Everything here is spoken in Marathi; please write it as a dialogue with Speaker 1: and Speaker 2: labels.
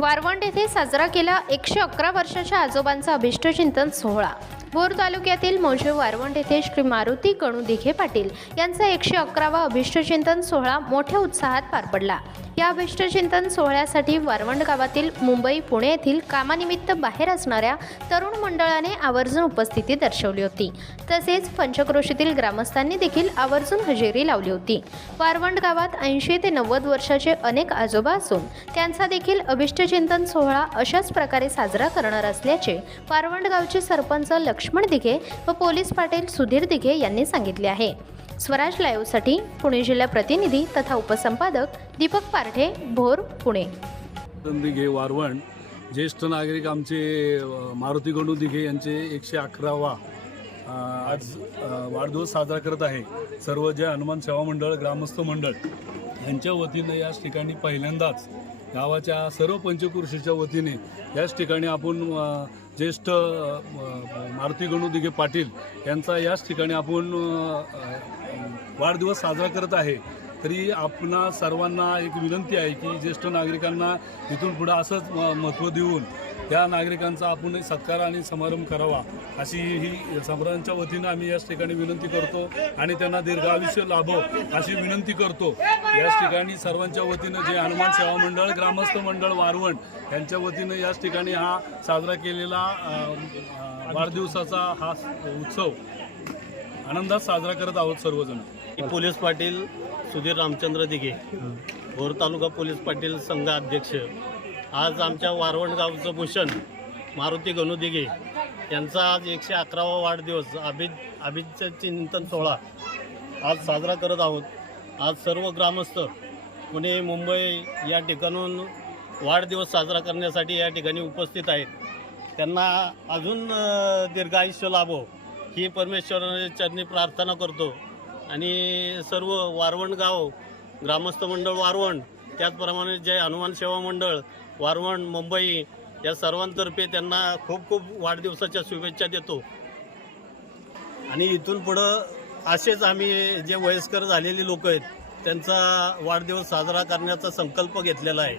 Speaker 1: वारवंड येथे साजरा केला एकशे अकरा वर्षाच्या आजोबांचा अभिष्टचिंतन सोहळा. भोर तालुक्यातील मोजे वारवंड येथे श्री मारुती गणू दिघे पाटील यांचा एकशे अकरावा अभिष्टचिंतन सोहळा मोठ्या उत्साहात पार पडला. या अभिष्टचिंतन सोहळ्यासाठी वारवंड गावातील मुंबई पुणे येथील कामानिमित्त बाहेर असणाऱ्या तरुण मंडळाने आवर्जून उपस्थिती दर्शवली होती. तसेच पंचक्रोशीतील ग्रामस्थांनी देखील आवर्जून हजेरी लावली होती. वारवंड गावात ऐंशी ते नव्वद वर्षाचे अनेक आजोबा असून त्यांचा देखील अभिष्टचिंतन सोहळा अशाच प्रकारे साजरा करणार असल्याचे वारवंड गावचे सरपंच लक्ष्मण दिघे व पोलीस पाटील सुधीर दिघे यांनी सांगितले आहे. स्वराज लाईव्हसाठी पुणे जिल्हा प्रतिनिधी तथा उपसंपादक दीपक पारठे भोर पुणे.
Speaker 2: दिघे वारवण ज्येष्ठ नागरिक आमचे मारुती गणू दिघे यांचे एकशे अकरावा आज वाढदिवस साजरा करत आहे. सर्व जे हनुमान सेवा मंडळ ग्रामस्थ मंडळ यांच्या वतीनं याच ठिकाणी पहिल्यांदाच गावाच्या सर्व पंचकृषीच्या वतीने याच ठिकाणी आपण ज्येष्ठ म- मारुती गणू दिघे पाटील यांचा याच ठिकाणी आपण वाढदिवस साजरा करत आहे. तरी आपणा सर्वांना एक विनंती आहे की ज्येष्ठ नागरिकांना इथून पुढं असंच म- महत्त्व देऊन त्या नागरिकांचा आपण सत्कार आणि समारंभ करावा अशी ही समाजांच्या वतीनं आम्ही याच ठिकाणी विनंती करतो आणि त्यांना दीर्घायुष्य लाभो अशी विनंती करतो. याच ठिकाणी सर्वांच्या वतीनं जे हनुमान सेवा मंडळ ग्रामस्थ मंडळ वारवण यांच्या वतीनं याच ठिकाणी हा साजरा केलेला वाढदिवसाचा हा उत्सव आनंदात साजरा करत आहोत सर्वजण.
Speaker 3: पोलीस पाटील सुधीर रामचंद्र दिघे भोर तालुका पोलीस पाटील संघ अध्यक्ष. आज आमच्या वारवण गावचं भूषण मारुती गणू दिघे यांचा आज एकशे अकरावा वाढदिवस अभिज अभिज चिंतन सोहळा आज साजरा करत आहोत. आज सर्व ग्रामस्थ पुणे मुंबई या ठिकाणून वाढदिवस साजरा करण्यासाठी या ठिकाणी उपस्थित आहेत. त्यांना अजून दीर्घायुष्य लाभो ही परमेश्वराच्या चरणी प्रार्थना करतो. आणि सर्व वारवण गाव ग्रामस्थ मंडळ वारवण त्याचप्रमाणे जे हनुमान सेवा मंडळ वारवण मुंबई या सर्वांतर्फे त्यांना खूप खूप वाढदिवसाच्या शुभेच्छा देतो. आणि इथून पुढं असेच आम्ही जे वयस्कर झालेली लोक आहेत त्यांचा वाढदिवस साजरा करण्याचा संकल्प घेतलेला आहे.